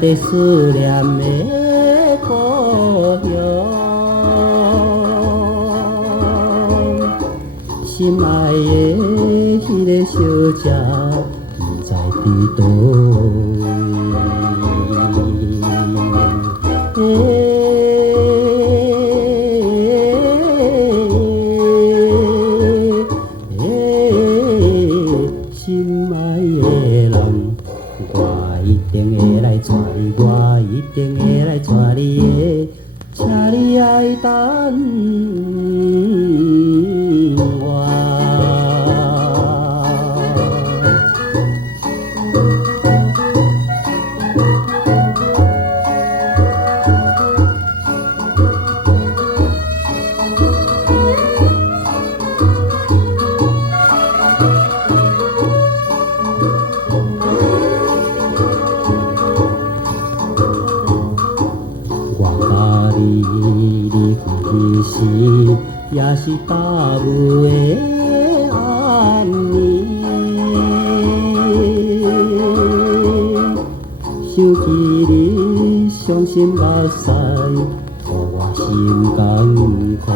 在思念的故乡，心爱的迄个小姐，不知伫倒位。心爱的人，我一定会来带你，我一定会来带你的，请你爱等我。你离开时，也是大雾的暗暝，想起你伤心目屎，予我心艰苦。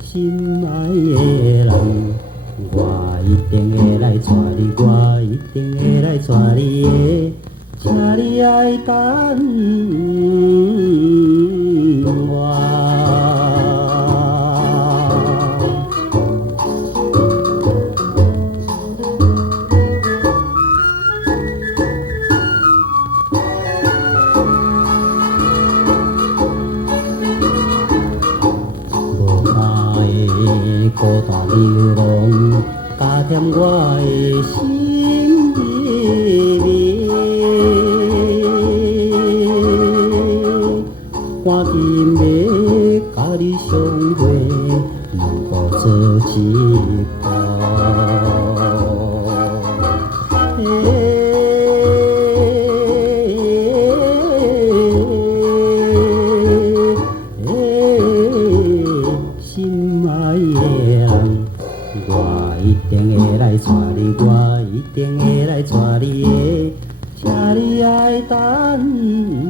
心爱的人，我一定会来带你，我一定会来带你的，请你爱等我。孤单流浪，加添我的心意味。赶紧要甲你相会，两步做一步。心爱的人，我一定会来带你，我一定会来带你的，请你爱等。